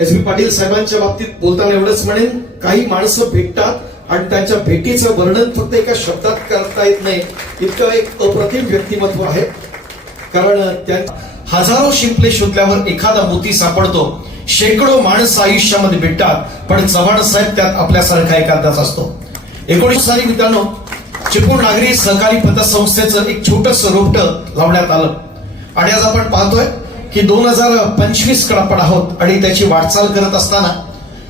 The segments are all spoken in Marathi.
एस बी पाटील साहेबांच्या बाबतीत बोलताना एवढंच म्हणेन काही माणसं भेटतात आणि त्यांच्या भेटीचं वर्णन फक्त एका शब्दात करता येत नाही. इतकं एक अप्रतिम व्यक्तिमत्व आहे. कारण त्या हजारो शिंपले शोधल्यावर एखादा मोती सापडतो. शेकडो माणसं आयुष्यामध्ये भेटतात पण चव्हाण साहेब त्यात आपल्यासारखा एखादाच असतो. एकोणीस साली मित्रांनो चिपळूण नागरी सहकारी पतसंस्थेचं एक छोटस रोपट लावण्यात आलं. आणि आज आपण पाहतोय की दोन हजार पंचवीसकडे आपण आहोत आणि त्याची वाटचाल करत असताना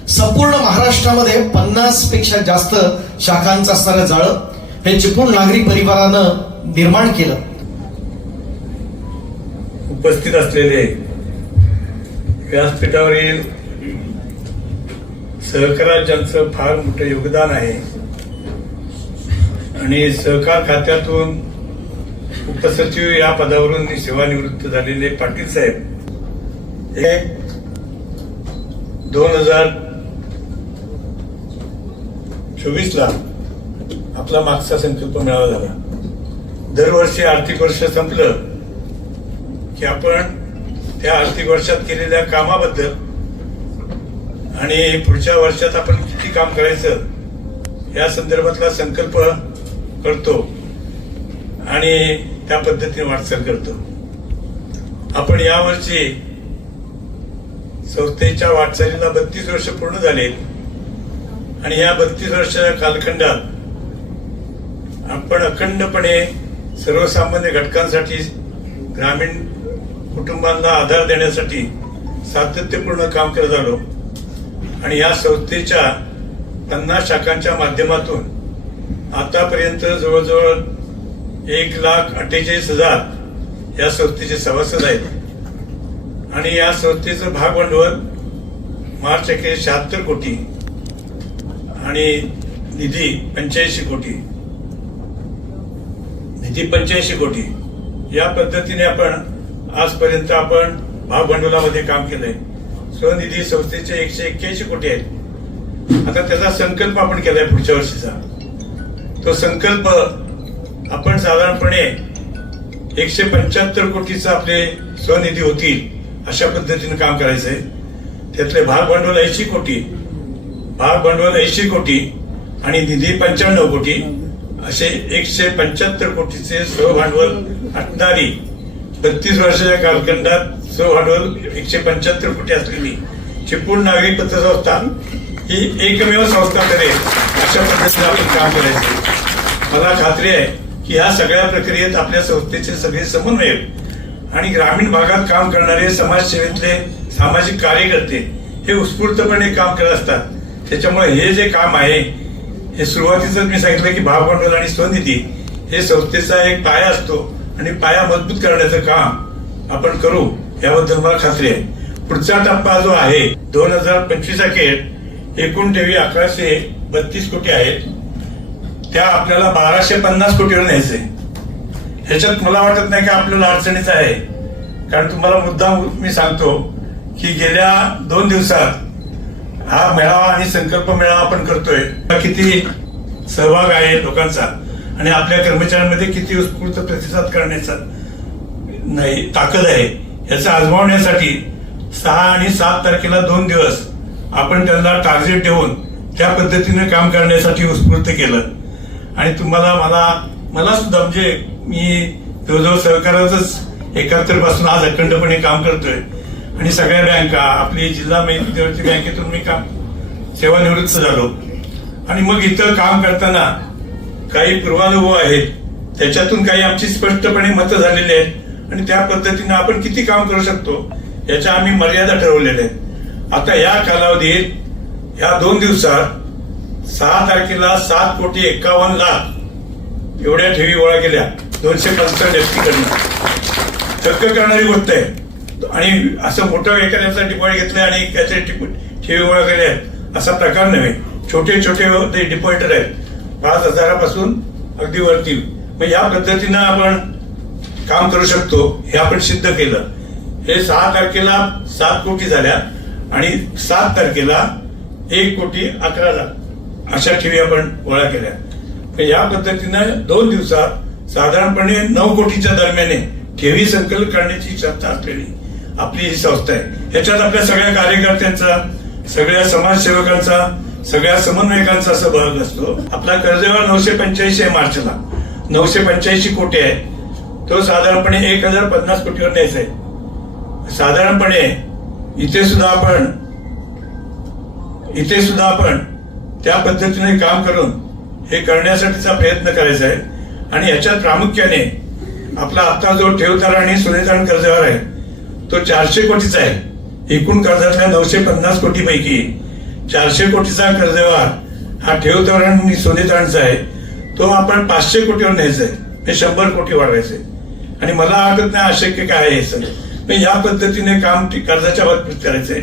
संपूर्ण महाराष्ट्रामध्ये पन्नासपेक्षा जास्त शाखांचं असणारं जाळं हे चिपळूण नागरी परिवारानं निर्माण केलं. उपस्थित असलेले व्यासपीठावरील सहकारात ज्यांचं फार मोठं योगदान आहे. आणि सहकार खात्यातून उपसचिव या पदावरून सेवानिवृत्त झालेले पाटील साहेब. हे दोन हजार चोवीस ला आपला मागचा संकल्प मेळावा झाला. दरवर्षी आर्थिक वर्ष संपलं की आपण त्या आर्थिक वर्षात केलेल्या कामाबद्दल आणि पुढच्या वर्षात आपण किती काम करायचं या संदर्भातला संकल्प करतो. आणि त्या पद्धतीने वाटचाल करतो. आपण यावर्षी संस्थेच्या वाटचालीला बत्तीस वर्ष पूर्ण झाले आणि या बत्तीस वर्षाच्या कालखंडात आपण अखंडपणे सर्वसामान्य घटकांसाठी ग्रामीण कुटुंबांना आधार देण्यासाठी सातत्यपूर्ण काम करत आलो. आणि या संस्थेच्या पन्नास शाखांच्या माध्यमातून आतापर्यंत जवळजवळ एक लाख अठ्ठेचाळीस हजार या संस्थेचे सभासद आहेत. आणि या संस्थेचं भागभांडवल मार्च अखेर शहात्तर कोटी आणि निधी पंच्याऐंशी कोटी. निधी पंच्याऐंशी कोटी. या पद्धतीने आपण आजपर्यंत आपण भागभांडवलामध्ये काम केलंय. स्वनिधी संस्थेचे एकशे एक्क्याऐंशी कोटी आहेत. आता त्याचा संकल्प आपण केलाय पुढच्या वर्षीचा. तो संकल्प आपण साधारणपणे एकशे पंच्याहत्तर कोटीचा आपले स्वनिधी होतील अशा पद्धतीने काम करायचंय. त्यातले भाग भांडवल ऐंशी कोटी भाग भांडवल ऐंशी कोटी आणि निधी पंच्याण्णव कोटी असे एकशे पंच्याहत्तर कोटीचे स्वभांडवल असणारी बत्तीस वर्षाच्या कालखंडात स्वभांडवल एकशे पंच्याहत्तर कोटी असलेली चिपळूण नागरिक पतसंस्था ही एकमेव संस्था करेल अशा पद्धतीने आपण काम करायचं मला खात्री आहे की ह्या सगळ्या प्रक्रियेत आपल्या संस्थेचे सगळे समन्वयक आणि ग्रामीण भागात काम करणारे समाजसेवेतले सामाजिक कार्यकर्ते हे उत्स्फूर्तपणे काम करत असतात. त्याच्यामुळे हे जे काम आहे हे सुरुवातीच मी सांगितलं की भागभांडवल आणि स्वनिधी हे संस्थेचा एक पाया असतो आणि पाया मजबूत करण्याचं काम आपण करू याबद्दल मला खात्री आहे. पुढचा टप्पा जो आहे दोन हजार पंचवीस अखेर एकूण ठेवी अकराशे बत्तीस कोटी आहेत. त्या आपल्याला बाराशे पन्नास कोटीवर न्यायचे ह्याच्यात मला वाटत नाही की आपल्याला अडचणीच आहे. कारण तुम्हाला मुद्दा मी सांगतो की गेल्या दोन दिवसात हा मेळावा आणि संकल्प मेळावा आपण करतोय. किती सहभाग आहे लोकांचा आणि आपल्या कर्मचाऱ्यांमध्ये किती उत्स्फूर्त प्रतिसाद करण्याचा नाही ताकद आहे याचा आजमावण्यासाठी सहा आणि सात तारखेला दोन दिवस आपण त्यांना टार्गेट ठेवून त्या पद्धतीने काम करण्यासाठी उत्स्फूर्त केलं. आणि तुम्हाला मला मला सुद्धा म्हणजे मी जवळजवळ सहकारातच एकाहत्तरपासून आज अखंडपणे काम करतोय. आणि सगळ्या बँका आपली जिल्हा मध्यवर्ती बँकेतून मी काम सेवानिवृत्त झालो. आणि मग इथं काम करताना काही पूर्वानुभव आहेत. त्याच्यातून काही आमची स्पष्टपणे मतं झालेली आहेत. आणि त्या पद्धतीनं आपण किती काम करू शकतो याच्या आम्ही मर्यादा ठरवलेल्या आहेत. आता या कालावधीत या दोन दिवसात सहा तारखेला सात कोटी एकावन्न लाख एवढ्या ठेवी गोळा केल्या. दोनशे पंचावन्न व्यक्तीकडनं थक्क करणारी. गोष्ट आहे. आणि असं मोठं एखाद्याचा डिपॉझिट घेतलंय आणि त्याचे ठेवी गोळा केल्या आहेत. असा प्रकार नव्हे. छोटे छोटे ते डिपॉझिटर आहेत. पाच हजारापासून अगदी वरती. मग या पद्धतीनं आपण काम करू शकतो. हे आपण सिद्ध केलं. हे सहा तारखेला सात कोटी झाल्या. आणि सात तारखेला एक कोटी अकरा लाख. अशा ठेवी आपण गोळा केल्या. तर या पद्धतीनं दोन दिवसात साधारणपणे नऊ कोटीच्या दरम्याने ठेवी संकलन करण्याची क्षमता असलेली आपली ही संस्था आहे. याच्यात आपल्या सगळ्या कार्यकर्त्यांचा सगळ्या समाजसेवकांचा सगळ्या समन्वयकांचा सहभाग असतो आपला कर्जव्यवहार नऊशे पंच्याऐंशी आहे मार्चला. नऊशे पंच्याऐंशी कोटी आहे. तो साधारणपणे एक हजार पन्नास कोटीवर न्यायचा आहे. साधारणपणे इथे सुद्धा आपण इथे सुद्धा आपण त्या पद्धतीने काम करून हे करण्यासाठीचा प्रयत्न करायचा आहे. आणि याच्यात प्रामुख्याने आपला आता जो ठेवदार आणि सुनेदार कर्जावर आहे तो चारशे कोटीचा आहे. एकूण कर्जातल्या नऊशे पन्नास कोटीपैकी चारशे कोटीचा कर्जवार हा ठेवदार आणि सोनेदारांचा आहे. तो आपण पाचशे कोटीवर न्यायचा आहे. हे शंभर कोटी वाढवायचे. आणि मला वाटत नाही अशक्य काय आहे सगळं. म्हणजे या पद्धतीने काम कर्जाच्या बाबतीत करायचंय.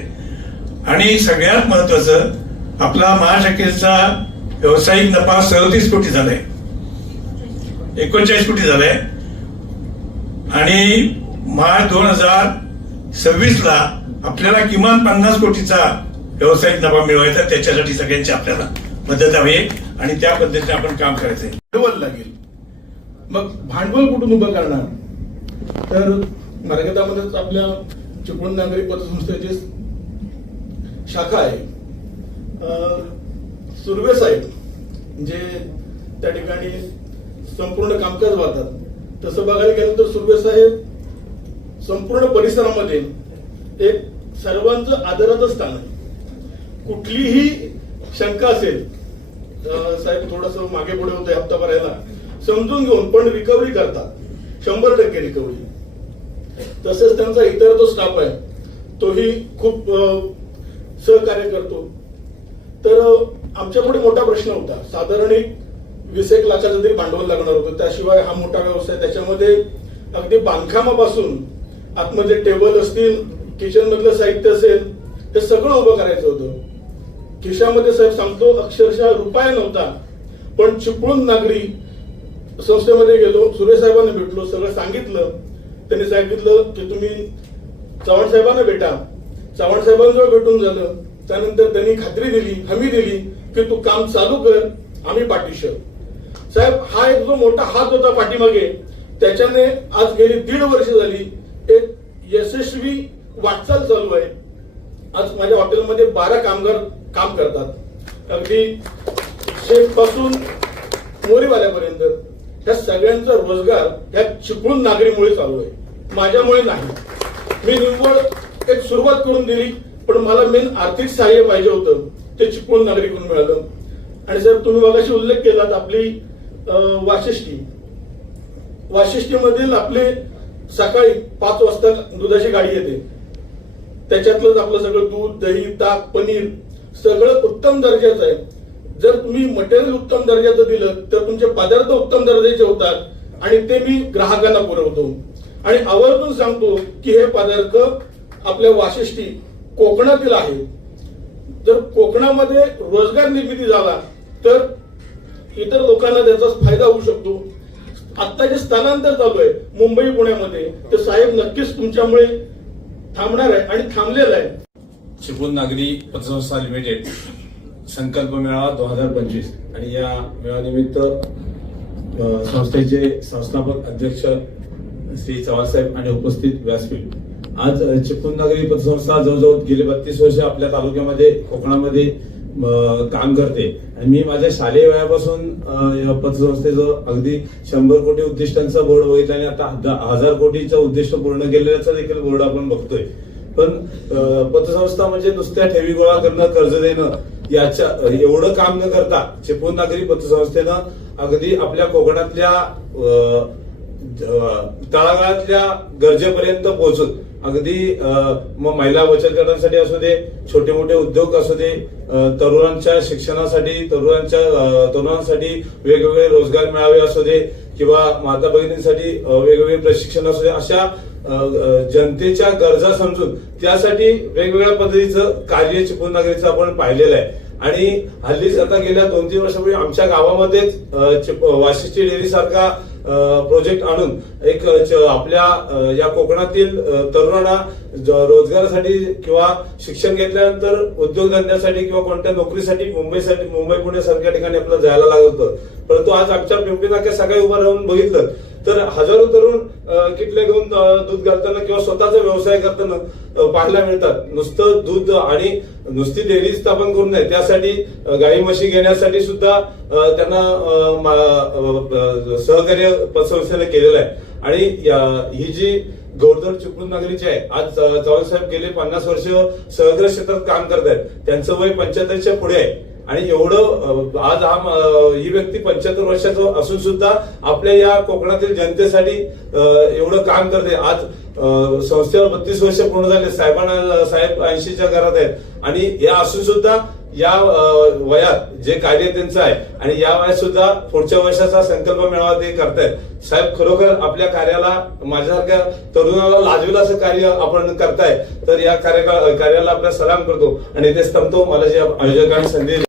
आणि सगळ्यात महत्वाचं आपला महाशाखेचा व्यावसायिक नफा सदतीस कोटी झालाय. एकोणचाळीस कोटी झालाय. आणि मार्च दोन हजार सव्वीस ला आपल्याला किमान पन्नास कोटीचा व्यावसायिक नफा मिळवायचा त्याच्यासाठी सगळ्यांची आपल्याला मदत हवी आणि त्या पद्धतीने आपण काम करायचंय. भांडवल लागेल. मग भांडवल कुठून उभं करणार? तर मार्गदामध्येच आपल्या चिपळूण नागरी पतसंस्थेची शाखा आहे. सुर्वे साहेब जे त्या ठिकाणी संपूर्ण कामकाज पाहतात तसं बघायला गेलं तर सुर्वे साहेब संपूर्ण परिसरामध्ये एक सर्वांचं आदराचं स्थान आहे. कुठलीही शंका असेल साहेब थोडस मागे पुढे होते हप्ता भरायला समजून घेऊन पण रिकव्हरी करतात. शंभर टक्के रिकव्हरी तसेच त्यांचा इतर जो स्टाफ आहे तोही खूप सहकार्य करतो. तर आमच्या पुढे मोठा प्रश्न होता. साधारण एक वीस एक लाखाचं तरी भांडवल लागणार होतं. त्याशिवाय हा मोठा व्यवसाय त्याच्यामध्ये अगदी बांधकामापासून आतमध्ये टेबल असतील किचन मधलं साहित्य असेल हे सगळं उभं करायचं होतं. खिशामध्ये साहेब सांगतो अक्षरशः रुपया नव्हता. पण चिपळूण नागरी संस्थेमध्ये गेलो सुरेश साहेबांना भेटलो सगळं सांगितलं. त्यांनी सांगितलं की तुम्ही चव्हाण साहेबांना भेटा. चव्हाण साहेबांजवळ भेटून झालं. त्यानंतर त्यांनी खात्री दिली हमी दिली की तू काम चालू कर आम्ही पाठीशी साहेब हा एक जो मोठा हात होता पाठीमागे त्याच्याने आज गेली दीड वर्ष झाली एक यशस्वी वाटचाल चालू आहे. आज माझ्या हॉटेलमध्ये बारा कामगार काम करतात. अगदी शेफपासून मोरीवाल्यापर्यंत ह्या सगळ्यांचा रोजगार ह्या चिपळूण नागरीमुळे चालू आहे. माझ्यामुळे नाही. मी निव्वळ एक सुरुवात करून दिली. पण मला मेन आर्थिक सहाय्य पाहिजे होतं. ते चिपळूण नागरिकहून मिळालं. आणि जर तुम्ही मगाशी उल्लेख केलात आपली वाशिष्ठी. वाशिष्ठीमधील आपले सकाळी पाच वाजता दुधाची गाडी येते. त्याच्यातलंच आपलं सगळं दूध दही ताक पनीर सगळं उत्तम दर्जाचं आहे. जर तुम्ही मटेरियल उत्तम दर्जाचं दिलं तर तुमचे पदार्थ उत्तम दर्जाचे होतात आणि ते मी ग्राहकांना पुरवतो. आणि आवर्जून सांगतो की हे पदार्थ आपल्या वाशिष्ठी कोकणातील आहे. जर कोकणामध्ये रोजगार निर्मिती झाला तर इतर लोकांना त्याचा फायदा होऊ शकतो. आता जे स्थलांतर चालू आहे मुंबई पुण्यामध्ये ते साहेब नक्कीच तुमच्यामुळे थांबणार आहे आणि थांबलेलं आहे. चिपळूण नागरी पतसंस्था लिमिटेड संकल्प मेळावा दोन हजार पंचवीस आणि या मेळाव्यानिमित्त संस्थेचे संस्थापक अध्यक्ष श्री चव्हाणसाहेब आणि उपस्थित व्यासपीठ आज अ, चिपळूण नागरी पतसंस्था जवळजवळ गेले बत्तीस वर्ष आपल्या तालुक्यामध्ये कोकणामध्ये काम करते. आणि मी माझ्या शालेय वयापासून पतसंस्थेचं अगदी शंभर कोटी उद्दिष्टांचा बोर्ड बघितला आणि आता हजार कोटीचं उद्दिष्ट पूर्ण केलेल्याचा देखील बोर्ड आपण बघतोय. पण पतसंस्था म्हणजे नुसत्या ठेवी गोळा करणं कर्ज देणं याच्या एवढं काम न करता चिपळूण नागरी पतसंस्थेनं अगदी आपल्या कोकणातल्या तळागाळातल्या गरजेपर्यंत पोहोचून अगदी मग महिला बचत गटांसाठी असू दे छोटे मोठे उद्योग असू दे तरुणांच्या शिक्षणासाठी तरुणांच्या तरुणांसाठी वेगवेगळे रोजगार मिळावे असू दे किंवा माता भगिनींसाठी वेगवेगळे प्रशिक्षण असू दे अशा जनतेच्या गरजा समजून त्यासाठी वेगवेगळ्या पद्धतीचं कार्य चिपळूण नगरीचं आपण पाहिलेलं आहे. आणि हल्लीच आता गेल्या दोन तीन वर्षापूर्वी आमच्या गावामध्येच वाशिष्ठी डेअरी सारखा प्रोजेक्ट आणून एक आपल्या या कोकणातील तरुणांना रोजगारासाठी किंवा शिक्षण घेतल्यानंतर उद्योगधंद्यासाठी किंवा कोणत्या नोकरीसाठी मुंबईसाठी मुंबई पुणे सारख्या ठिकाणी आपल्याला जायला लागत होतं. परंतु आज आमच्या पिंपरी नाक्या सगळ्या उभं राहून बघितलं तर हजारो तरुण किटले घेऊन दूध घालताना किंवा स्वतःचा व्यवसाय करताना पाहायला मिळतात. नुसतं दूध आणि नुसती डेअरी स्थापन करून नये त्यासाठी गाई म्हशी घेण्यासाठी सुद्धा त्यांना सहकार्य पतसंस्थेने केलेलं आहे. आणि ही जी गौरदर चिपळूण नागरीची आहे आज जवान साहेब गेले पन्नास वर्ष सहकार क्षेत्रात काम करत आहेत त्यांचं वय पंच्याहत्तरच्या पुढे आहे. आणि एवढं आज हा ही व्यक्ती पंच्याहत्तर वर्षाचं असून सुद्धा आपल्या या कोकणातील जनतेसाठी एवढं काम करते. आज संस्थेवर बत्तीस वर्ष पूर्ण झाले. साहेबांना साहेब ऐंशीच्या घरात आहेत. आणि या असून सुद्धा या वयात जे कार्य त्यांचं आहे आणि या वयात सुद्धा पुढच्या वर्षाचा संकल्प मिळावा ते करतायत. साहेब खरोखर आपल्या कार्याला माझ्यासारख्या तरुणाला लाजवेल असं कार्य आपण करताय तर या कार्यकाळ कार्याला आपल्या सलाम करतो. आणि ते स्तंभतो मला जे आयोजकांनी संधी